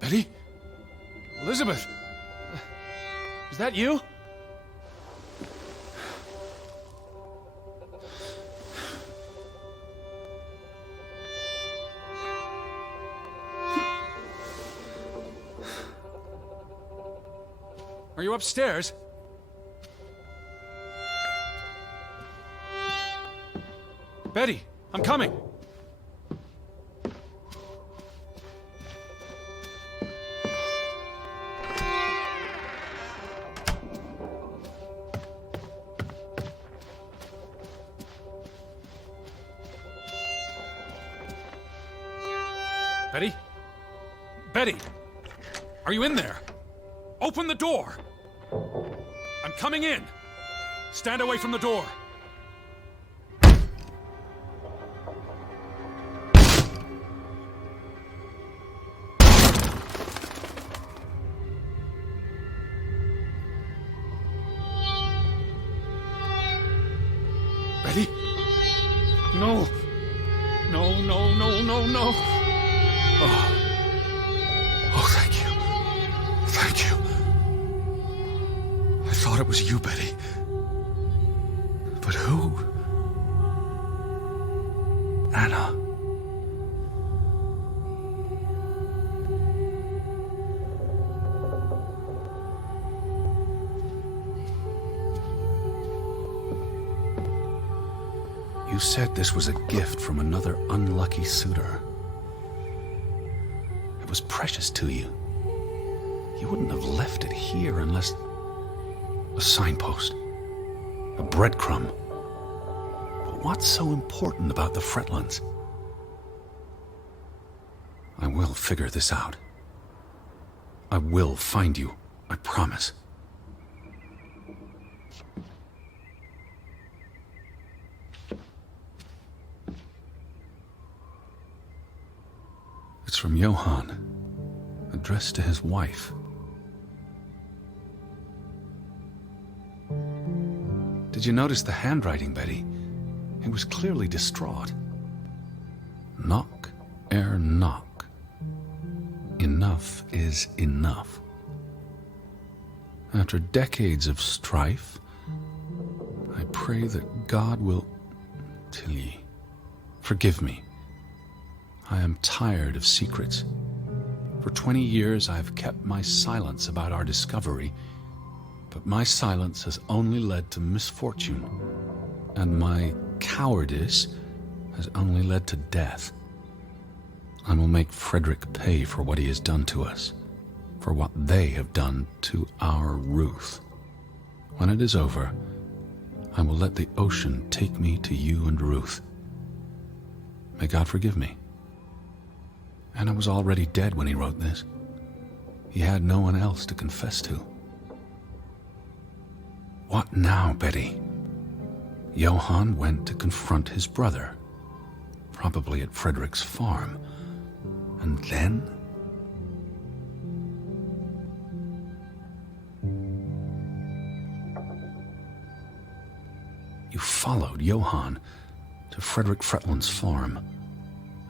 Betty? Elizabeth? Is that you? Are you upstairs? Betty, I'm coming. Betty? Betty! Are you in there? Open the door! I'm coming in! Stand away from the door! Betty? No! No, no, no, no, no! Oh. Oh, thank you. Thank you. I thought it was you, Betty. But who? Anna. You said this was a gift from another unlucky suitor. It was precious to you. You wouldn't have left it here unless... a signpost. A breadcrumb. But what's so important about the Fretlands? I will figure this out. I will find you. I promise. It's from Johann, addressed to his wife. Did you notice the handwriting, Betty? He was clearly distraught. Knock ere knock. Enough is enough. After decades of strife, I pray that God will... Tilly, forgive me. I am tired of secrets. For 20 years I've kept my silence about our discovery, but my silence has only led to misfortune, and my cowardice has only led to death. I will make Frederick pay for what he has done to us, for what they have done to our Ruth. When it is over, I will let the ocean take me to you and Ruth. May God forgive me. Anna was already dead when he wrote this. He had no one else to confess to. What now, Betty? Johann went to confront his brother, probably at Frederick's farm. And then? You followed Johann to Frederick Fretland's farm,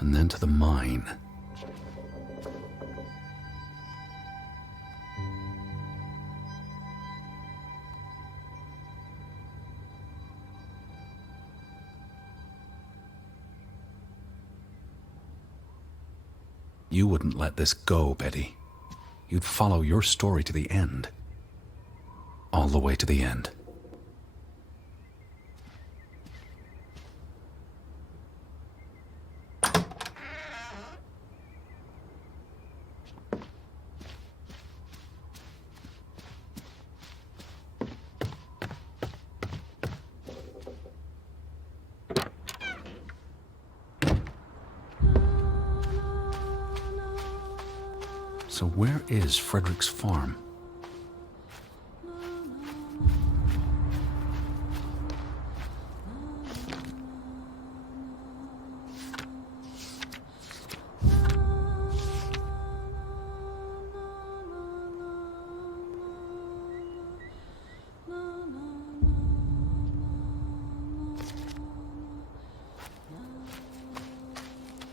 and then to the mine. You wouldn't let this go, Betty. You'd follow your story to the end. All the way to the end. So where is Frederick's farm?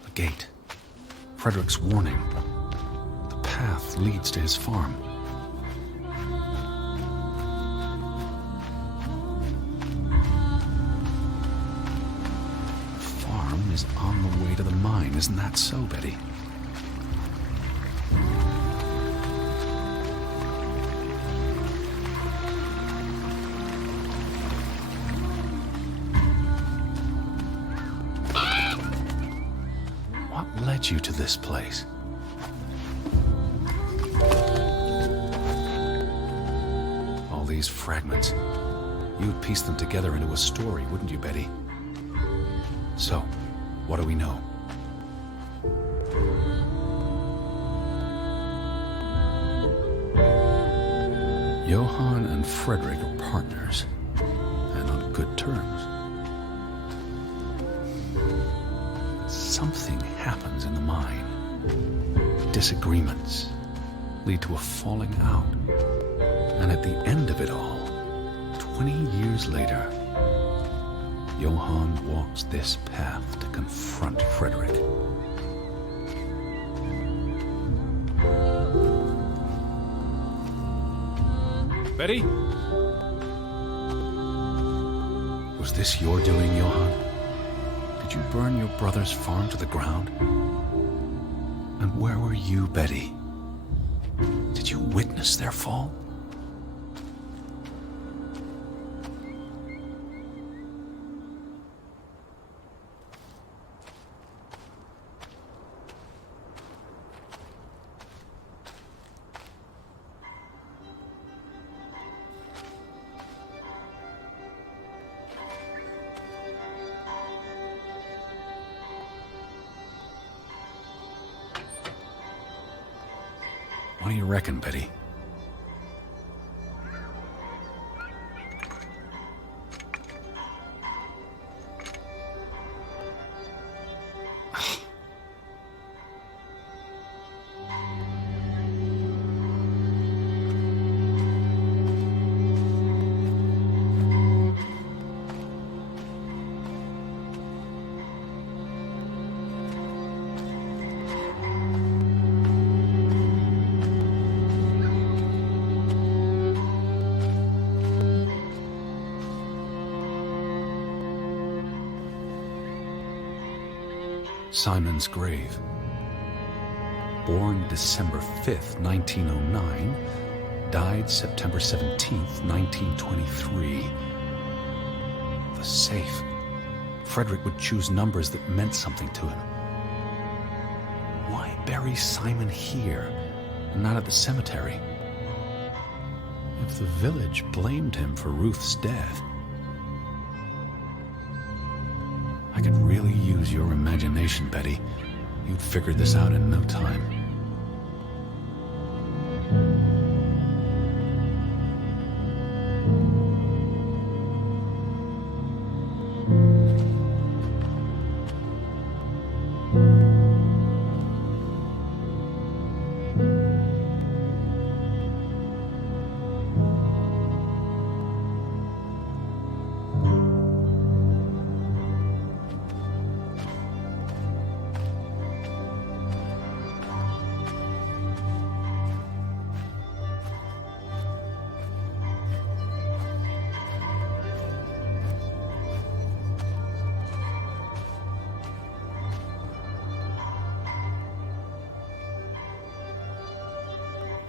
The gate. Frederick's warning. The path leads to his farm. The farm is on the way to the mine, isn't that so, Betty? What led you to this place? All these fragments. You'd piece them together into a story, wouldn't you, Betty? So, what do we know? Johann and Frederick are partners, and on good terms. Something happens in the mine. Disagreements lead to a falling out. And at the end of it all, 20 years later, Johann walks this path to confront Frederick. Betty? Was this your doing, Johann? Did you burn your brother's farm to the ground? And where were you, Betty? Did you witness their fall? What do you reckon, Betty? Simon's grave. Born December 5th, 1909, died September 17th, 1923. The safe. Frederick would choose numbers that meant something to him. Why bury Simon here and not at the cemetery? If the village blamed him for Ruth's death, I could really use your imagination, Betty. You'd figured this out in no time.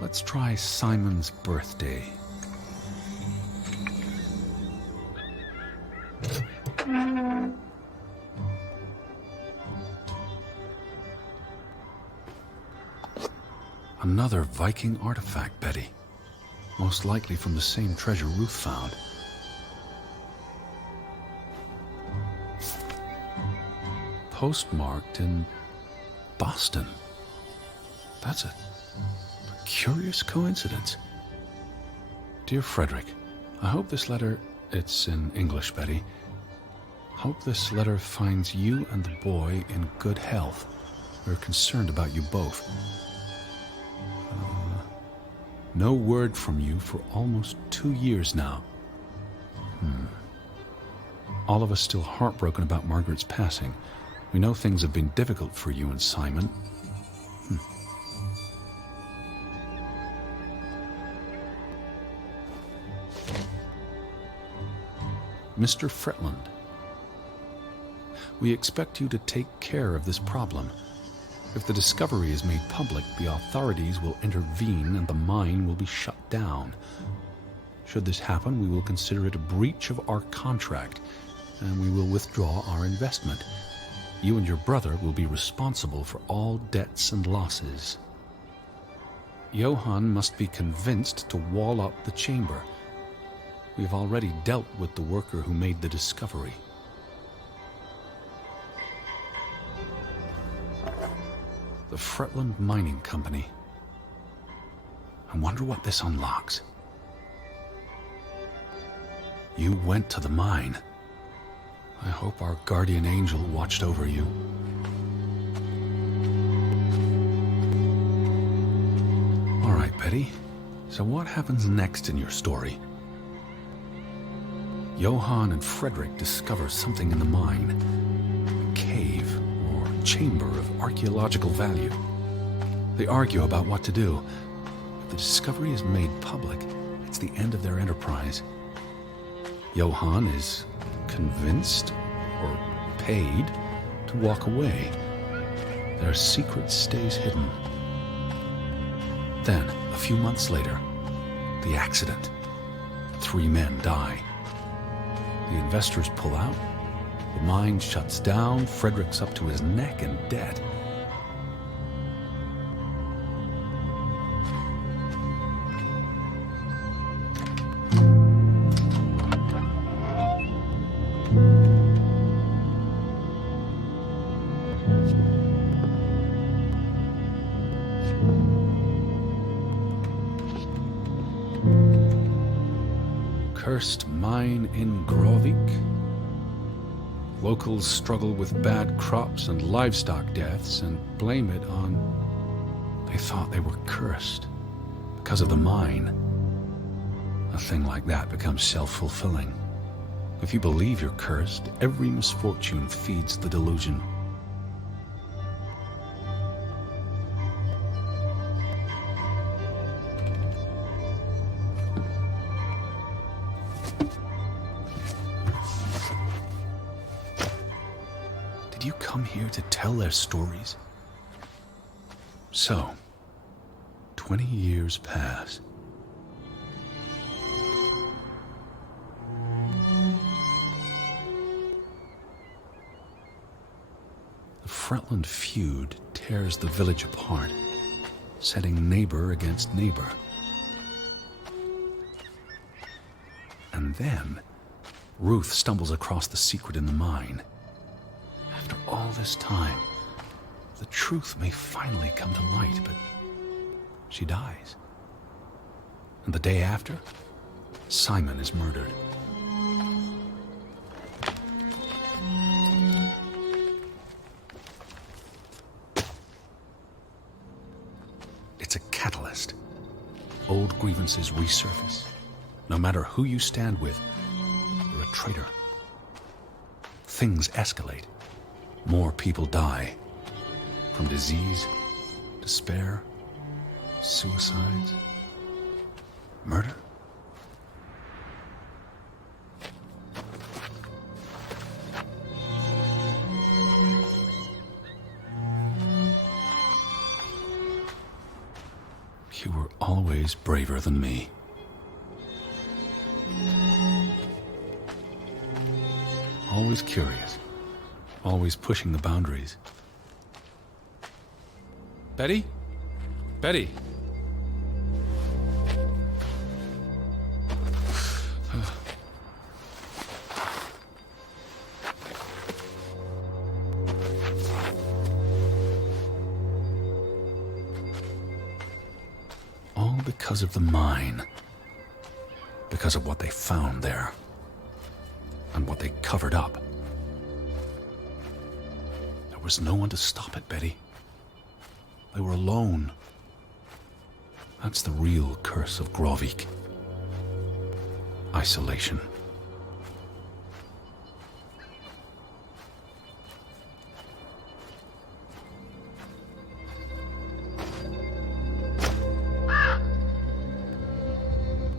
Let's try Simon's birthday. Another Viking artifact, Betty. Most likely from the same treasure Ruth found. Postmarked in Boston. That's a curious coincidence. Dear Frederick, I hope this letter, it's in English, Betty. Hope this letter finds you and the boy in good health. We're concerned about you both. No word from you for almost 2 years now. All of us still heartbroken about Margaret's passing. We know things have been difficult for you and Simon. Mr. Fretland. We expect you to take care of this problem. If the discovery is made public, the authorities will intervene and the mine will be shut down. Should this happen, we will consider it a breach of our contract, and we will withdraw our investment. You and your brother will be responsible for all debts and losses. Johann must be convinced to wall up the chamber. We have already dealt with the worker who made the discovery. The Fretland Mining Company. I wonder what this unlocks. You went to the mine. I hope our guardian angel watched over you. All right, Betty. So what happens next in your story? Johann and Frederick discover something in the mine. A cave or chamber of archaeological value. They argue about what to do. If the discovery is made public, it's the end of their enterprise. Johann is convinced or paid to walk away. Their secret stays hidden. Then, a few months later, the accident. 3 men die. The investors pull out. The mine shuts down. Frederick's up to his neck in debt. Cursed mine in Grovik. Locals struggle with bad crops and livestock deaths and blame it on... They thought they were cursed because of the mine. A thing like that becomes self-fulfilling. If you believe you're cursed, every misfortune feeds the delusion. Did you come here to tell their stories? So, 20 years pass. The Fretland feud tears the village apart, setting neighbor against neighbor. And then, Ruth stumbles across the secret in the mine. After all this time, the truth may finally come to light, but she dies. And the day after, Simon is murdered. It's a catalyst. Old grievances resurface. No matter who you stand with, you're a traitor. Things escalate. More people die. From disease, despair, suicides, murder. You were always braver than me. Always curious. Always pushing the boundaries. Betty? Betty? All because of the mine. Because of what they found there. And what they covered up. There was no one to stop it, Betty. They were alone. That's the real curse of Grovik. Isolation.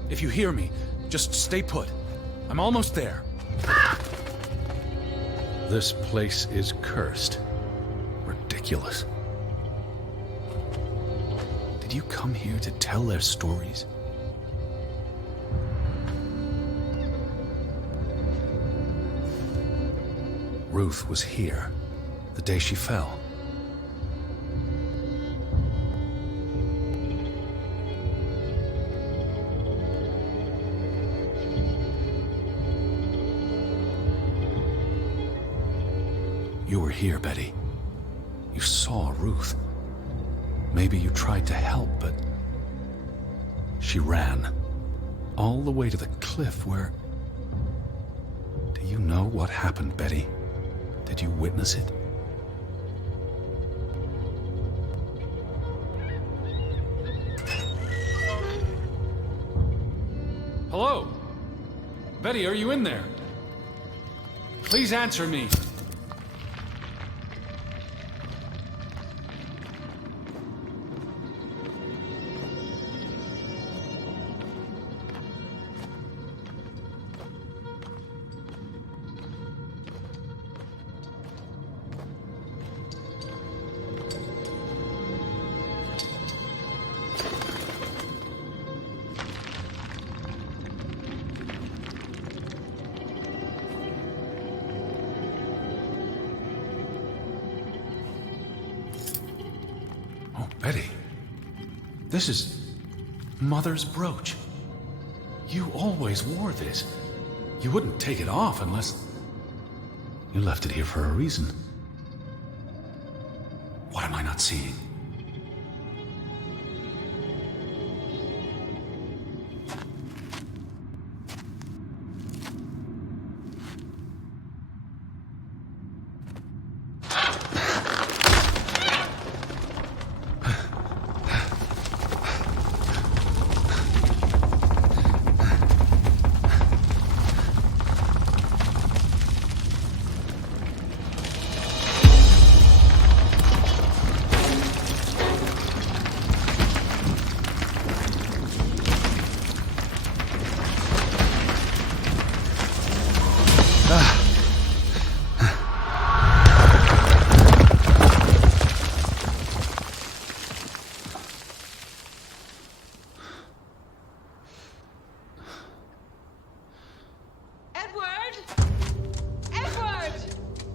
If you hear me, just stay put. I'm almost there. this place is cursed. Ridiculous. Did you come here to tell their stories? Ruth was here the day she fell. You were here, Betty. You saw Ruth. Maybe you tried to help, but she ran all the way to the cliff where... Do you know what happened, Betty? Did you witness it? Hello? Betty, are you in there? Please answer me. Betty, this is Mother's brooch. You always wore this. You wouldn't take it off unless... You left it here for a reason. What am I not seeing?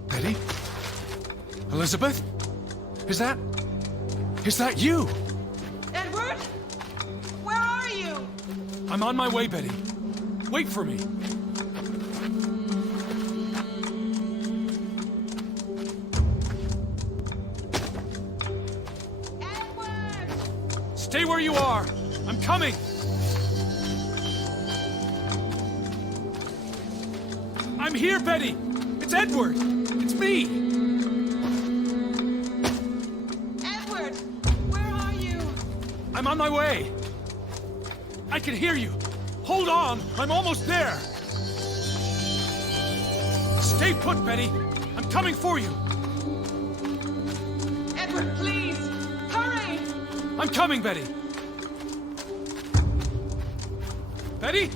Betty? Elizabeth? Is that you? Edward? Where are you? I'm on my way, Betty. Wait for me. Edward! Stay where you are. I'm coming. I'm here, Betty. It's Edward. It's me. Edward, where are you? I'm on my way. I can hear you. Hold on. I'm almost there. Stay put, Betty. I'm coming for you. Edward, please, hurry! I'm coming, Betty. Betty?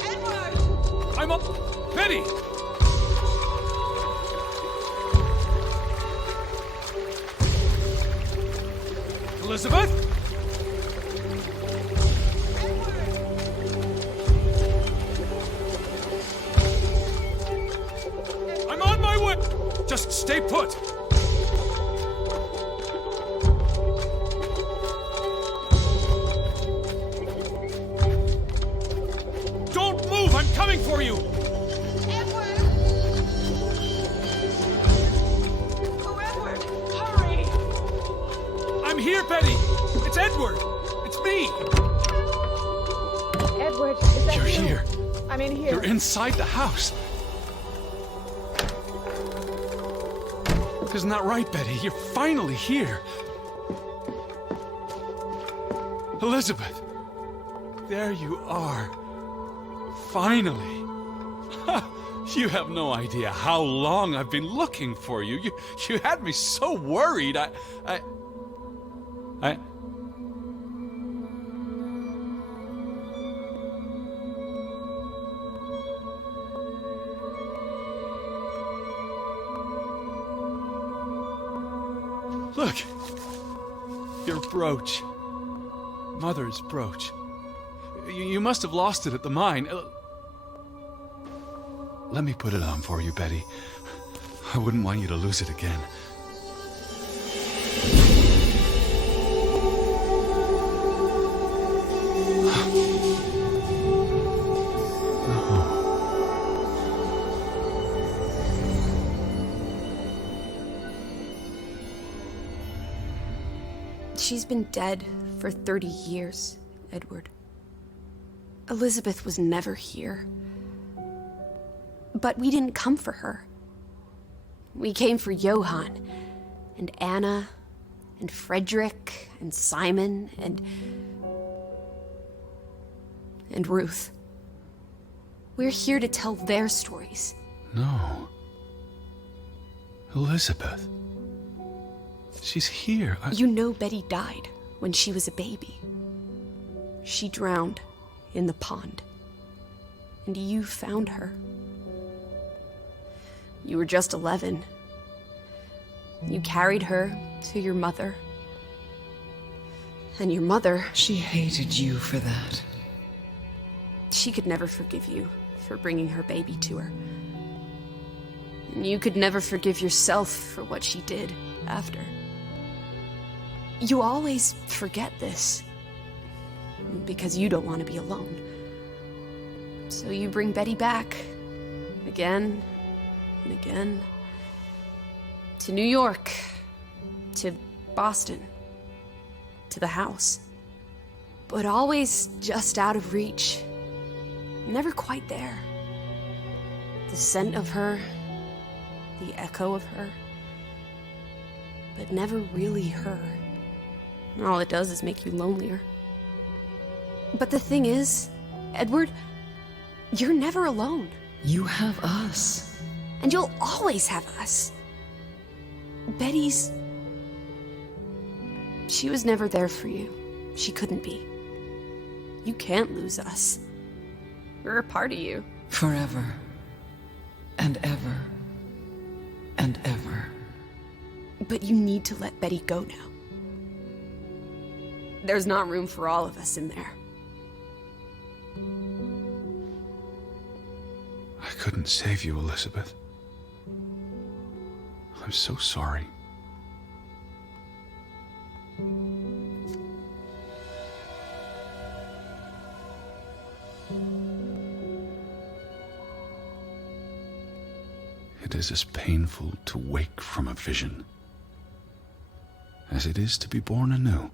Edward! I'm up. Betty! Elizabeth? I'm on my way! Just stay put! Don't move! I'm coming for you! Edward! Oh, Edward, hurry! I'm here, Betty! It's Edward! It's me! Edward, is that You're you? here. I'm in here. You're inside the house. Isn't that right, Betty? You're finally here. Elizabeth, there you are. Finally. You have no idea how long I've been looking for you. You had me so worried. Look! Your brooch. Mother's brooch. You must have lost it at the mine. Let me put it on for you, Betty. I wouldn't want you to lose it again. She's been dead for 30 years, Edward. Elizabeth was never here. But we didn't come for her. We came for Johann, and Anna, and Frederick, and Simon, and Ruth. We're here to tell their stories. No. Elizabeth. She's here. You know Betty died when she was a baby. She drowned in the pond. And you found her. You were just 11. You carried her to your mother. And your mother... She hated you for that. She could never forgive you for bringing her baby to her. And you could never forgive yourself for what she did after. You always forget this. Because you don't want to be alone. So you bring Betty back. Again and again. To New York. To Boston. To the house. But always just out of reach. Never quite there. The scent of her. The echo of her. But never really her. All it does is make you lonelier. But the thing is, Edward, you're never alone. You have us. And you'll always have us. Betty's... She was never there for you. She couldn't be. You can't lose us. We're a part of you. Forever. And ever. And ever. But you need to let Betty go now. There's not room for all of us in there. I couldn't save you, Elizabeth. I'm so sorry. It is as painful to wake from a vision as it is to be born anew.